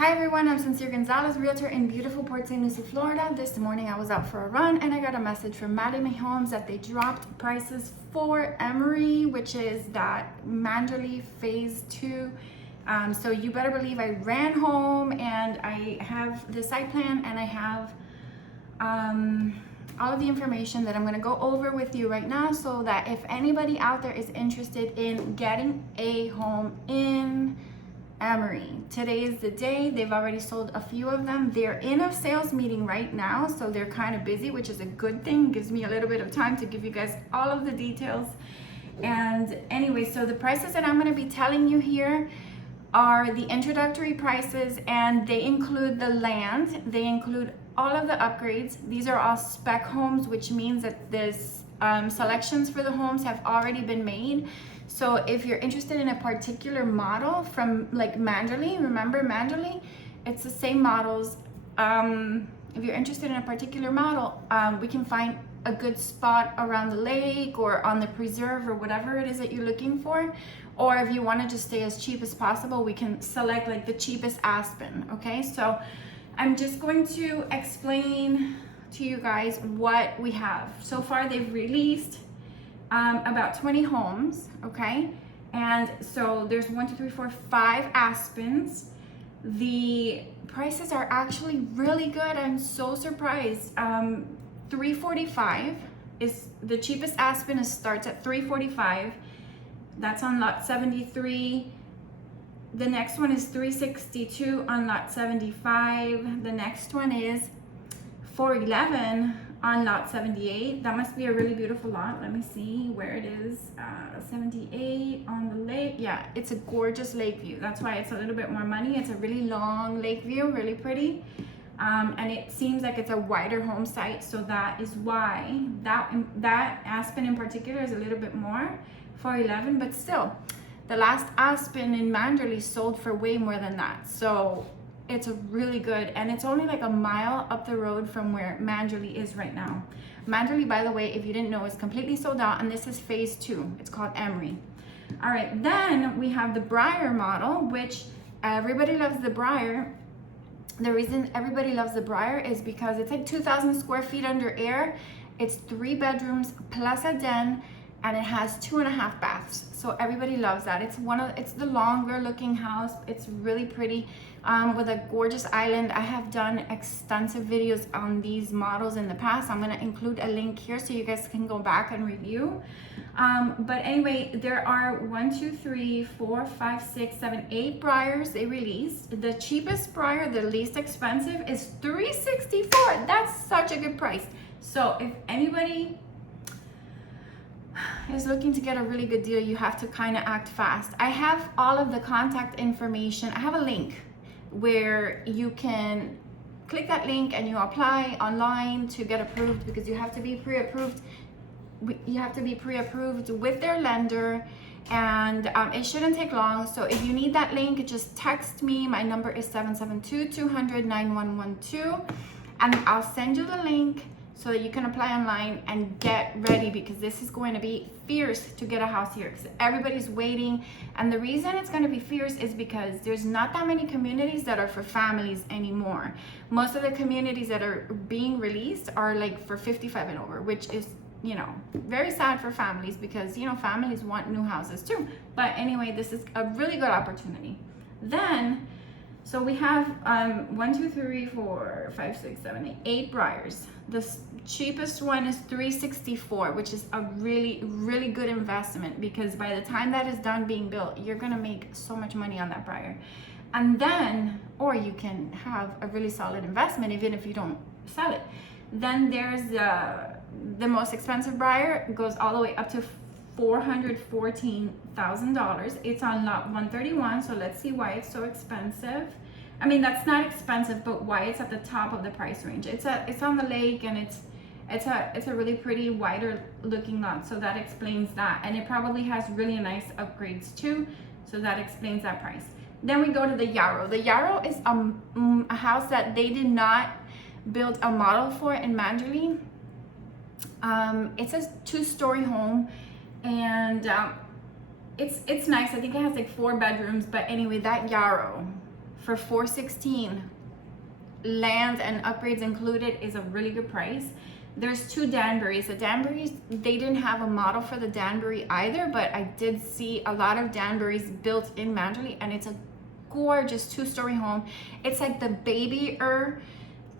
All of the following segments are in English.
Hi everyone, I'm Sonsire Gonzalez, Realtor in beautiful Port St. Lucie, Florida. This morning I was out for a run and I got a message from Mattamy Homes that they dropped prices for Emery, which is that Manderley Phase 2. So you better believe I ran home and I have the site plan and I have all of the information that I'm going to go over with you right now, so that if anybody out there is interested in getting a home in Emery, today is the day. They've already sold a few of them. They're in a sales meeting right now, so they're kind of busy, which is a good thing. Gives me a little bit of time to give you guys all of the details. And anyway, so the prices that I'm going to be telling you here are the introductory prices, and they include the land, they include all of the upgrades. These are all spec homes, which means that this selections for the homes have already been made. So if you're interested in a particular model from like Manderley, remember Manderley, it's the same models. If you're interested in a particular model, we can find a good spot around the lake or on the preserve or whatever it is that you're looking for. Or if you want to just stay as cheap as possible, we can select like the cheapest Aspen. Okay, so I'm just going to explain to you guys what we have. So far they've released about 20 homes, okay? And so there's 1, 2, 3, 4, 5 Aspens. The prices are actually really good. I'm so surprised. $345 is the cheapest Aspen. Starts at $345. That's on lot 73. The next one is $362 on lot 75. The next one is $411 on lot 78. That must be a really beautiful lot. Let me see where it is. 78 on the lake. Yeah, it's a gorgeous lake view. That's why it's a little bit more money. It's a really long lake view, really pretty. And it seems like it's a wider home site, so that is why that Aspen in particular is a little bit more, $411. But still, the last Aspen in Manderley sold for way more than that. So it's a really good, and it's only like a mile up the road from where Manderley is right now. Manderley, by the way, if you didn't know, is completely sold out, and this is phase 2. It's called Emery. All right, then we have the Briar model, which everybody loves the Briar. The reason everybody loves the Briar is because it's like 2,000 square feet under air. It's 3 bedrooms plus a den, and it has 2.5 baths. So everybody loves that. It's the longer looking house. It's really pretty, with a gorgeous island. I have done extensive videos on these models in the past. I'm gonna include a link here so you guys can go back and review. But anyway, there are 1, 2, 3, 4, 5, 6, 7, 8 Briars they released. The cheapest Briar, the least expensive, is $364. That's such a good price. So if anybody is looking to get a really good deal, you have to kind of act fast. I have all of the contact information. I have a link where you can click that link and you apply online to get approved, because you have to be pre-approved. You have to be pre-approved with their lender, and it shouldn't take long. So if you need that link, just text me. My number is 772-200-9112, and I'll send you the link so that you can apply online and get ready, because this is going to be fierce to get a house here, because everybody's waiting. And the reason it's going to be fierce is because there's not that many communities that are for families anymore. Most of the communities that are being released are like for 55 and over, which is, you know, very sad for families, because, you know, families want new houses too. But anyway, this is a really good opportunity. Then, so we have 1, 2, 3, 4, 5, 6, 7, 8, 8 Briars. The cheapest one is $364, which is a really, really good investment, because by the time that is done being built, you're gonna make so much money on that Briar. And then, or you can have a really solid investment even if you don't sell it. Then there's the most expensive Briar. It goes all the way up to $414,000. It's on lot 131. So let's see why it's so expensive. I mean, that's not expensive, but why it's at the top of the price range. It's on the lake, and it's a really pretty wider looking lot. So that explains that. And it probably has really nice upgrades too. So that explains that price. Then we go to the Yarrow. The Yarrow is a house that they did not build a model for in Manderley. It's a 2-story home, and it's nice. I think it has like 4 bedrooms, but anyway, that Yarrow for $416, land and upgrades included, is a really good price. There's two Danburys. The Danburys, they didn't have a model for the Danbury either, but I did see a lot of Danburys built in Manderley, and it's a gorgeous 2-story home. It's like the babyer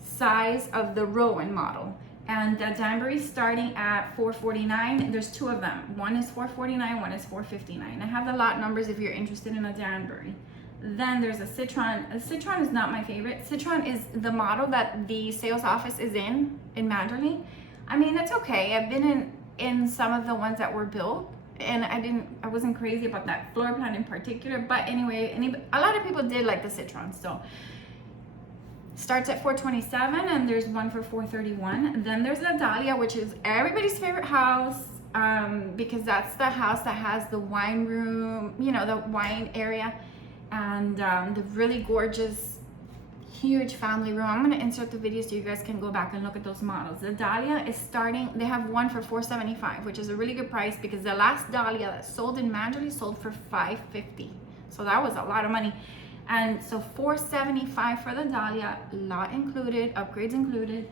size of the Rowan model. And the Danbury's starting at $449. There's two of them. One is $449, one is $459. I have the lot numbers if you're interested in a Danbury. Then there's a Citron. A Citron is not my favorite. Citron is the model that the sales office is in Manderley. I mean, it's okay. I've been in some of the ones that were built, and I wasn't crazy about that floor plan in particular. But anyway, a lot of people did like the Citron. So starts at $427, and there's one for $431. Then there's the Dahlia, which is everybody's favorite house, because that's the house that has the wine room, you know, the wine area, and the really gorgeous, huge family room. I'm gonna insert the video so you guys can go back and look at those models. The Dahlia is starting, they have one for $475, which is a really good price because the last Dahlia that sold in Manderley sold for $550. So that was a lot of money. And so $475 for the Dahlia, lot included, upgrades included.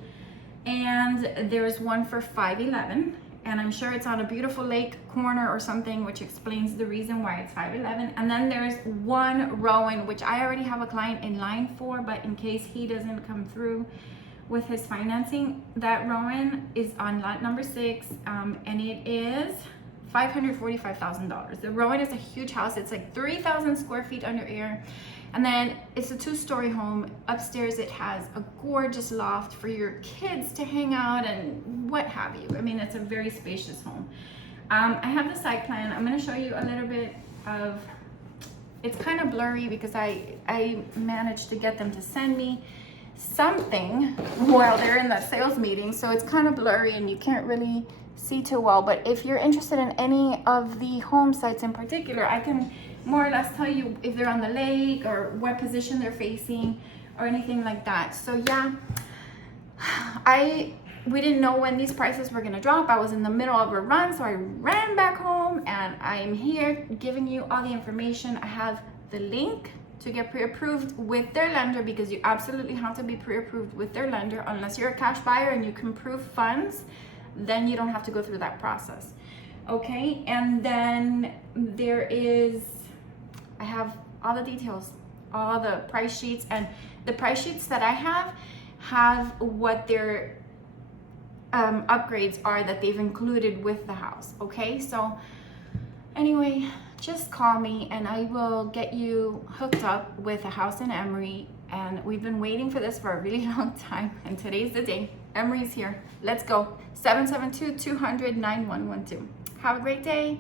And there's one for $511. And I'm sure it's on a beautiful lake corner or something, which explains the reason why it's $511. And then there's one Rowan, which I already have a client in line for, but in case he doesn't come through with his financing, that Rowan is on lot number 6, and it is $545,000. The Rowan is a huge house. It's like 3,000 square feet under air. And then it's a 2-story home. Upstairs it has a gorgeous loft for your kids to hang out and what have you. I mean, it's a very spacious home. I have the site plan. I'm gonna show you a little bit of, it's kind of blurry because I managed to get them to send me something while they're in the sales meeting. So it's kind of blurry and you can't really see too well. But if you're interested in any of the home sites in particular, I can more or less tell you if they're on the lake or what position they're facing or anything like that. So yeah, we didn't know when these prices were gonna drop. I was in the middle of a run, so I ran back home, and I'm here giving you all the information. I have the link to get pre-approved with their lender, because you absolutely have to be pre-approved with their lender. Unless you're a cash buyer and you can prove funds, then you don't have to go through that process. Okay, and then there is, I have all the details, all the price sheets, and the price sheets that I have what their upgrades are that they've included with the house. Okay, so anyway, just call me and I will get you hooked up with a house in Emery. And we've been waiting for this for a really long time, and today's the day. Emery's here. Let's go. 772-200-9112. Have a great day.